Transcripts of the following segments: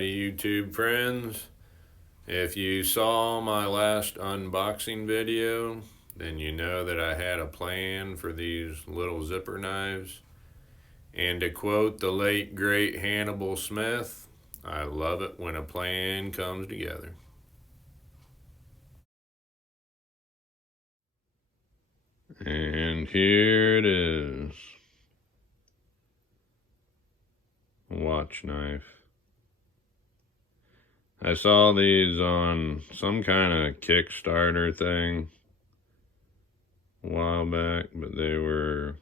Howdy YouTube friends. If you saw my last unboxing video, then you know that I had a plan for these little zipper knives. And to quote the late great Hannibal Smith, I love it when a plan comes together. And here it is. A watch knife. I saw these on some kind of Kickstarter thing a while back, but they were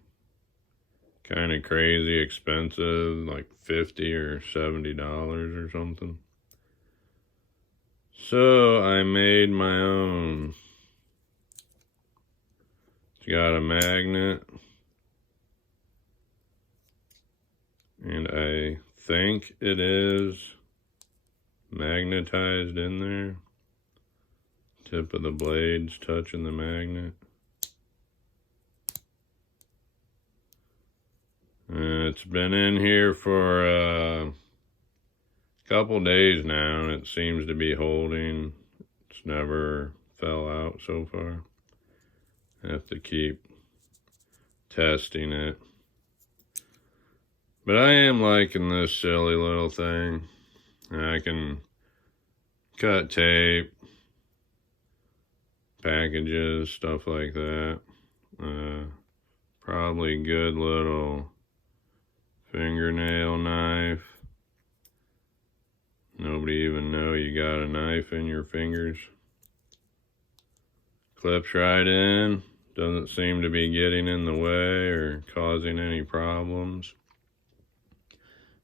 kind of crazy expensive, like $50 or $70 or something. So I made my own. It's got a magnet, and I think it is magnetized in there. Tip of the blade's touching the magnet. It's been in here for a couple days now, and it seems to be holding. It's never fell out so far. I have to keep testing it. But I am liking this silly little thing. I can cut tape, packages, stuff like that. Probably good little fingernail knife. Nobody even know you got a knife in your fingers. Clips right in. Doesn't seem to be getting in the way or causing any problems.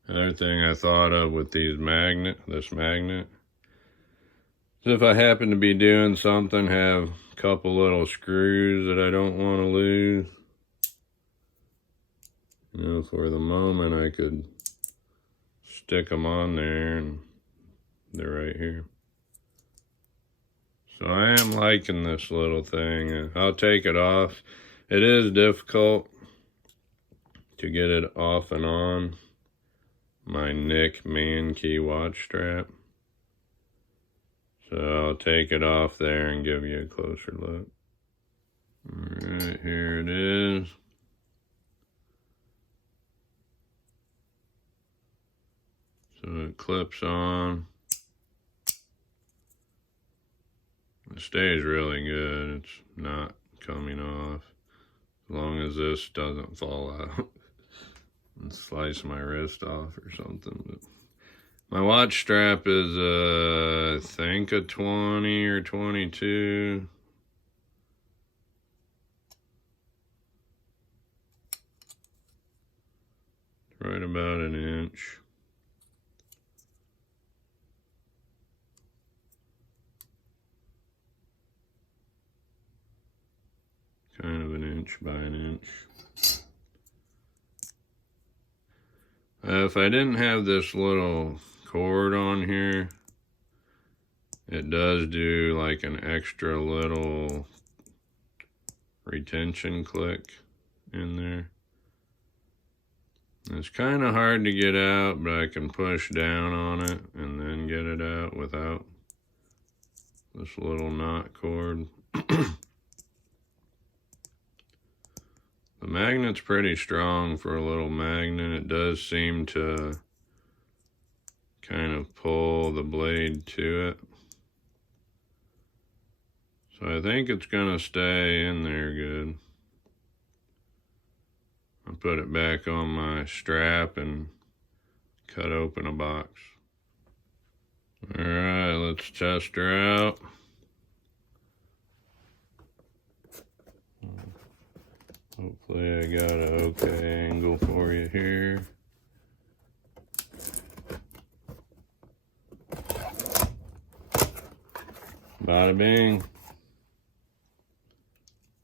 Another thing I thought of with this magnet, is if I happen to be doing something, have a couple little screws that I don't want to lose. You know, for the moment I could stick them on there, and they're right here. So I am liking this little thing. I'll take it off. It is difficult to get it off and on my Nick Man Key watch strap. So I'll take it off there and give you a closer look. Alright, here it is. So it clips on. It stays really good. It's not coming off. As long as this doesn't fall out and slice my wrist off or something. But my watch strap is, I think, a 20 or 22. Right about an inch. Kind of an inch by an inch. If I didn't have this little cord on here, it does do like an extra little retention click in there. It's kind of hard to get out, but I can push down on it and then get it out without this little knot cord. The magnet's pretty strong for a little magnet. It does seem to kind of pull the blade to it. So I think it's gonna stay in there good. I'll put it back on my strap and cut open a box. All right, let's test her out. Hopefully I got an okay angle for you here. Bada bing.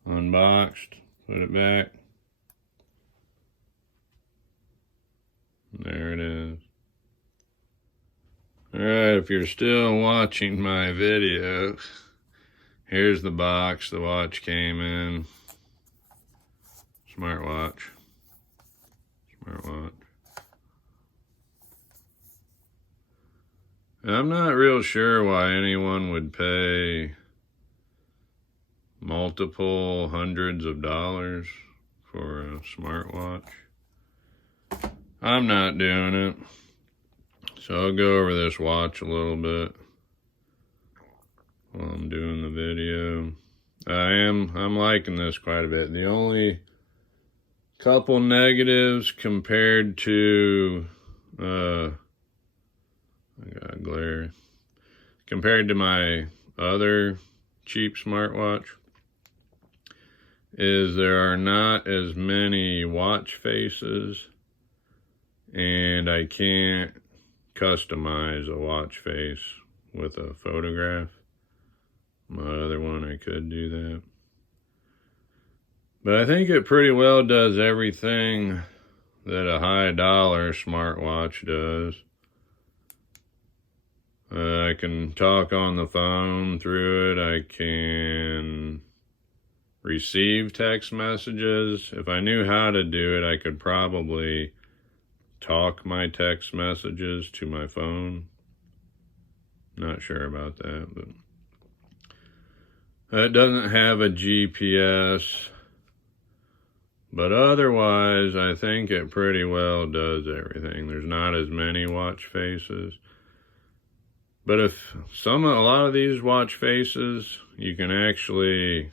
Unboxed, put it back. There it is. Alright, if you're still watching my video, here's the box the watch came in. Smartwatch. I'm not real sure why anyone would pay multiple hundreds of dollars for a smartwatch. I'm not doing it. So I'll go over this watch a little bit while I'm doing the video. I'm liking this quite a bit. The only couple negatives compared to I got glare. Compared to my other cheap smartwatch is there are not as many watch faces, and I can't customize a watch face with a photograph. My other one, I could do that. But I think it pretty well does everything that a high dollar smartwatch does. I can talk on the phone through it. I can receive text messages. If I knew how to do it, I could probably talk my text messages to my phone. Not sure about that, but it doesn't have a GPS. But otherwise, I think it pretty well does everything. There's not as many watch faces. But a lot of these watch faces, you can actually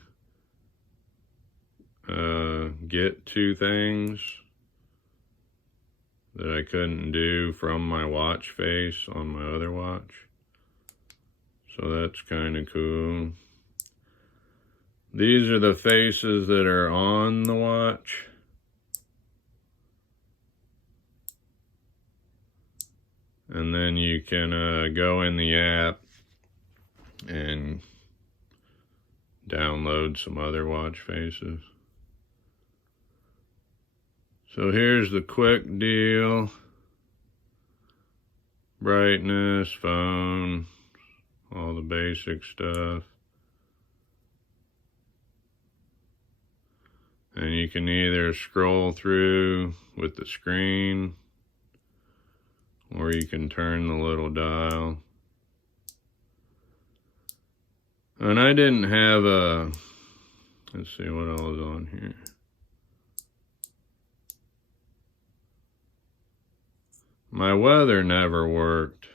get to things that I couldn't do from my watch face on my other watch. So that's kind of cool. These are the faces that are on the watch. And then you can go in the app and download some other watch faces. So here's the quick deal. Brightness, phone, all the basic stuff. And you can either scroll through with the screen, or you can turn the little dial. And I didn't have let's see what else is on here. My weather never worked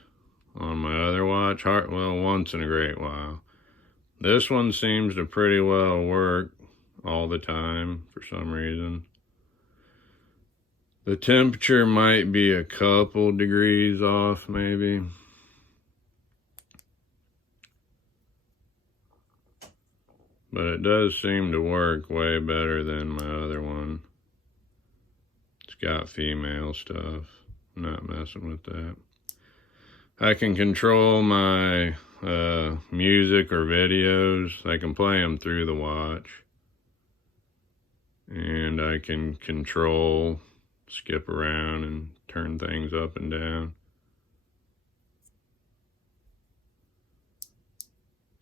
on my other watch. Well, once in a great while. This one seems to pretty well work all the time for some reason. The temperature might be a couple degrees off, maybe. But it does seem to work way better than my other one. It's got female stuff. I'm not messing with that. I can control my music or videos. I can play them through the watch. And I can control, skip around and turn things up and down.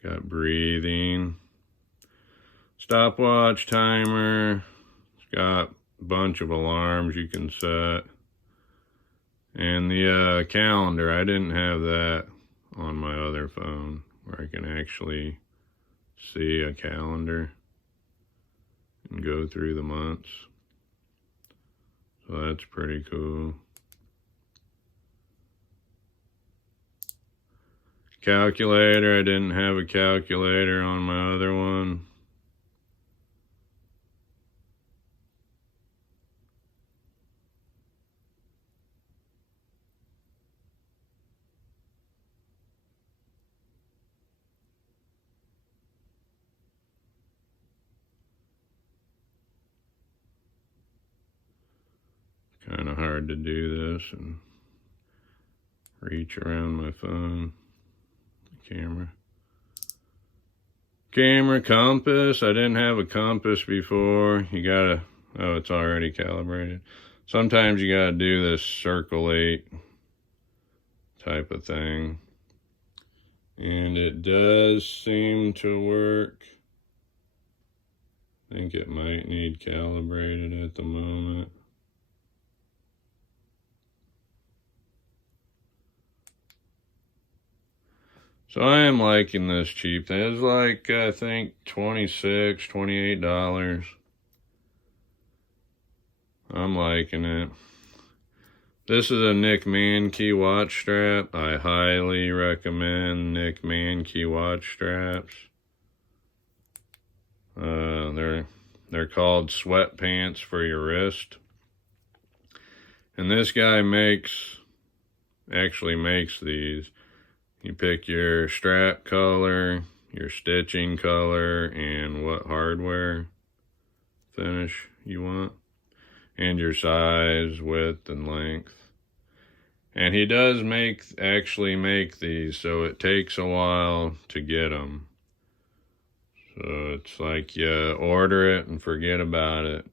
Got breathing. Stopwatch, timer. It's got a bunch of alarms you can set. And the calendar, I didn't have that on my other phone, where I can actually see a calendar and go through the months. So that's pretty cool. Calculator, I didn't have a calculator on my other one. Kind of hard to do this and reach around my phone. Camera, compass. I didn't have a compass before. You gotta, oh, it's already calibrated. Sometimes you gotta do this circle 8 type of thing. And it does seem to work. I think it might need calibrated at the moment. So I am liking this cheap thing. It's like, I think, $26, $28. I'm liking it. This is a Nick Manke watch strap. I highly recommend Nick Manke watch straps. They're called sweatpants for your wrist. And this guy actually makes these. You pick your strap color, your stitching color, and what hardware finish you want, and your size, width, and length. And he does actually make these, so it takes a while to get them. So it's like you order it and forget about it.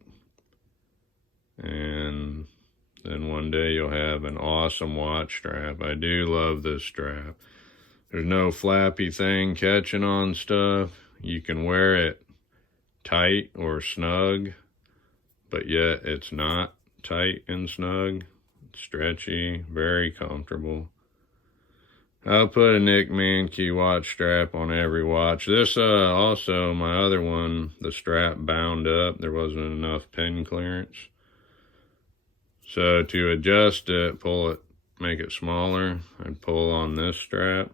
And then one day you'll have an awesome watch strap. I do love this strap. There's no flappy thing catching on stuff. You can wear it tight or snug, but yet it's not tight and snug. It's stretchy, very comfortable. I'll put a Nick Manke watch strap on every watch. This also, my other one, the strap bound up. There wasn't enough pin clearance. So to adjust it, pull it, make it smaller, I'd pull on this strap.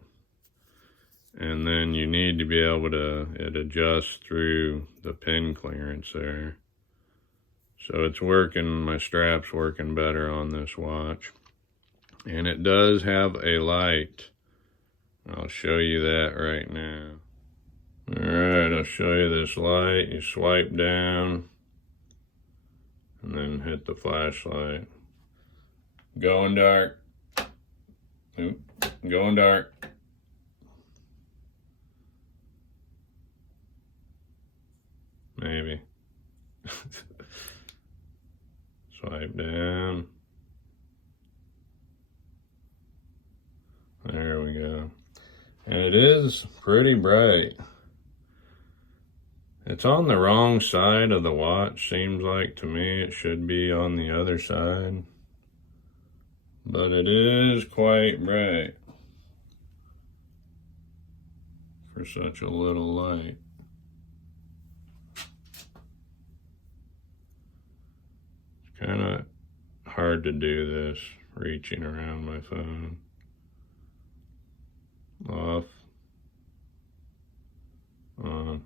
And then you need to be able to, it adjusts through the pin clearance there. So it's working, my strap's working better on this watch. And it does have a light. I'll show you that right now. Alright, I'll show you this light. You swipe down and then hit the flashlight. Going dark. Oop, going dark. Maybe. Swipe down. There we go. And it is pretty bright. It's on the wrong side of the watch, seems like to me. It should be on the other side. But it is quite bright for such a little light. It's kind of hard to do this, reaching around my phone. Off, on.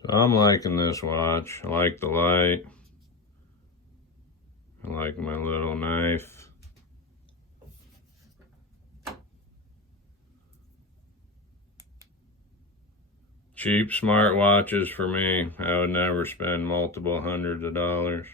So I'm liking this watch. I like the light. I like my little knife. Cheap smartwatches for me. I would never spend multiple hundreds of dollars.